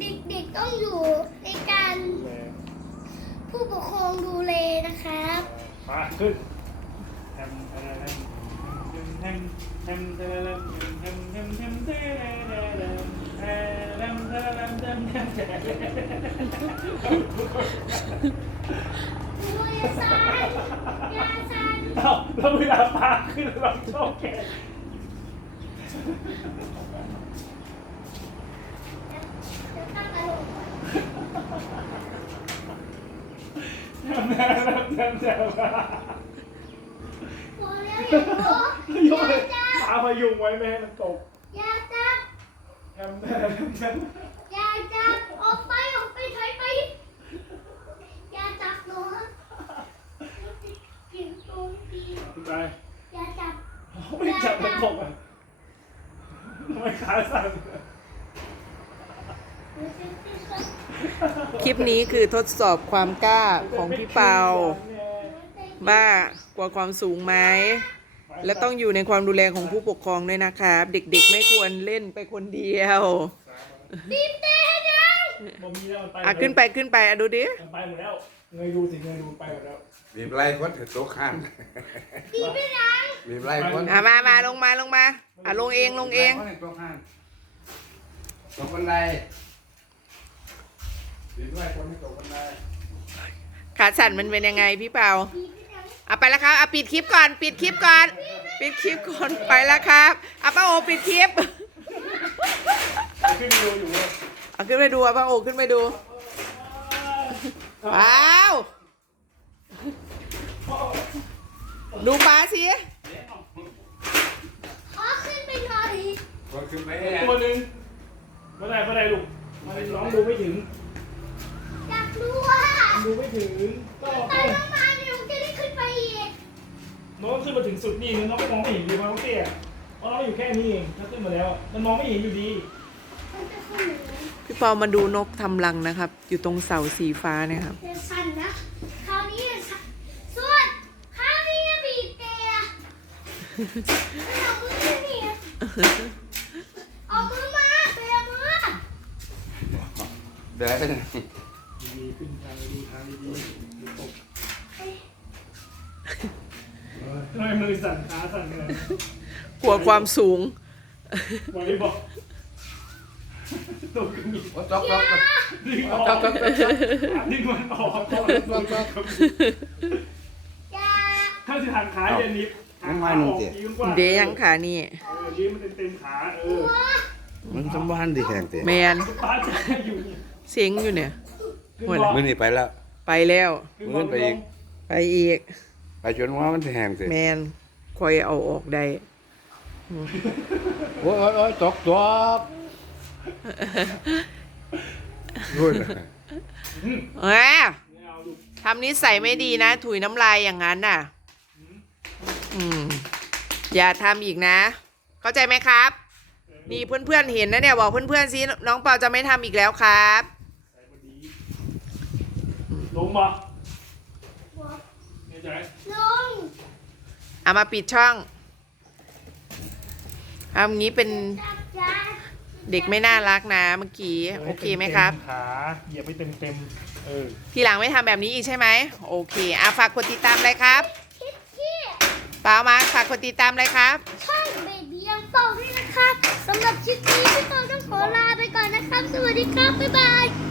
เด็กๆต้องอยู่ในการผู้ปกครองดูแลนะครับมาขึ้นทำอะไรนะทำทำทำทำทำทำทำทำทำ พอแล้วอย่าโม้โยอนย่าจับปลาพยุงไว้ไม่ให้มันตกอย่าจับแนมแนมแนมอย่าจับออกไปออกไปถอยไปอย่าจับหนูกินตรงดีไปอย่าจับไม่จับมันตกอะทำไมขาสั่นหนูจะติดกับ คลิปนี้คือทดสอบความกล้าของพี่เปาบ้ากลัวความสูงไหมและต้องอยู่ในความดูแลของผู้ปกครองด้วยนะครับ เด็กๆไม่ควรเล่นไปคนเดียวบีบเต้ให้ยังบ่มีแล้วมันไปอะขึ้นไปขึ้นไปอะดูดิมันไปหมดแล้วเงยดูสิเงยดูไปหมดแล้วบีบไล่คนถือโต๊ะข้างบีบไปยังบีบไล่คนอะมามาลงมาลงมาอะลงเองลงเองบีบไล่คนถืโต๊ะข้างตกบันได บีบไล่คนให้ตกบันไดขาสั่นมันเป็นยังไงพี่เปาบีบไปยังอะไปแล้วครับอะปิดคลิปก่อน ปิดคลิปก่อน ปิดคลิปก่อนไปแล้วครับอะป้าโอปิดคลิป ขึ้นไปดูอยู่เลยเอาขึ้นไปดูอะป้าโอขึ้นไปดู ว้าว ดูปลาสิ ขอขึ้นไปหน่อย คนขึ้นไป ตัวหนึ่งไม่ได้ไม่ได้ลูกมันน้องดูไม่ถึง อยากรู้ว่าดูไม่ถึงก็ตอนน้องมาเนี่ยหนูจะได้ขึ้นไปอีกน้องขึ้นมาถึงสุดนี่น้องก็มองไม่เห็นอยู่มาเตี้ยเพราะน้องอยู่แค่นี้เองถ้าขึ้นมาแล้ว มันมองไม่เห็นอยู่ดีมันจะขึ้นหนูพี่เปามาดูนกทำรังนะครับ อยู่ตรงเสาสีฟ้าเนะครับจะสั่นนะคราวนี้จะสั่นส่วนคราวนี้จะบีบเตะเอามือมาเนี่ยเอามือมาเตะมือเดินดีๆ ขึ้นทางดีๆทางดีดูตกเออทำไมมือสั่นขาสั่นเลยกลัวความสูงไหวบอกตกขึ้นอีกโอ้ตกตกตกดึงออกตกตกตกดึงมันออกกตกตกอย่าถ้าสิทางขาเย็นนิดมันมาหนึ่งเดียวยืนกว่าเดยังขานี่เออยืนมันเต็มๆขาเออมันสมบัติดีแห่งเตะแมนปาจะอยู่เนี่ยเสียงอยู่เนี่ย หมดบ่มือนี่ไปแล้ว ไปแล้วขึ้บ่ขึ้นไปอีก ไปอีก ไปจนว่ามันสิแห่งเตะแมนคอยเอาออกได้โอ้ยโอ้ยโอ้ยตกตกพูดเอ้ยไม่เอาลูกทำนิสัยไม่ดีนะ ถุยน้ำลายอย่างนั้นน่ะ อืม อย่าทำอีกนะ เข้าใจไหมครับ นี่เพื่อนๆเห็นนะเนี่ย บอกเพื่อนๆสิน้องเปาจะไม่ทำอีกแล้วครับใส่บดี ลงบ่หัวเนี่ยใจลงเอามาปิดช่องเอาอย่างนี้เป็นจับยาเด็กไม่น่ารักนะเมื่อกี้ โอเคไหมครับ ขาเหยียบไปเต็มๆเออ ทีหลังไม่ทำแบบนี้อีกใช่ไหม โอเคอะฝากกดติดตามเลยครับคิดที่เปล่ามาฝากกดติดตามเลยครับ ช่องเบบี้ยังเป่าด้วยนะครับสำหรับคลิปนี้พี่โตต้องขอลาไปก่อนนะครับ สวัสดีครับ บ๊ายบาย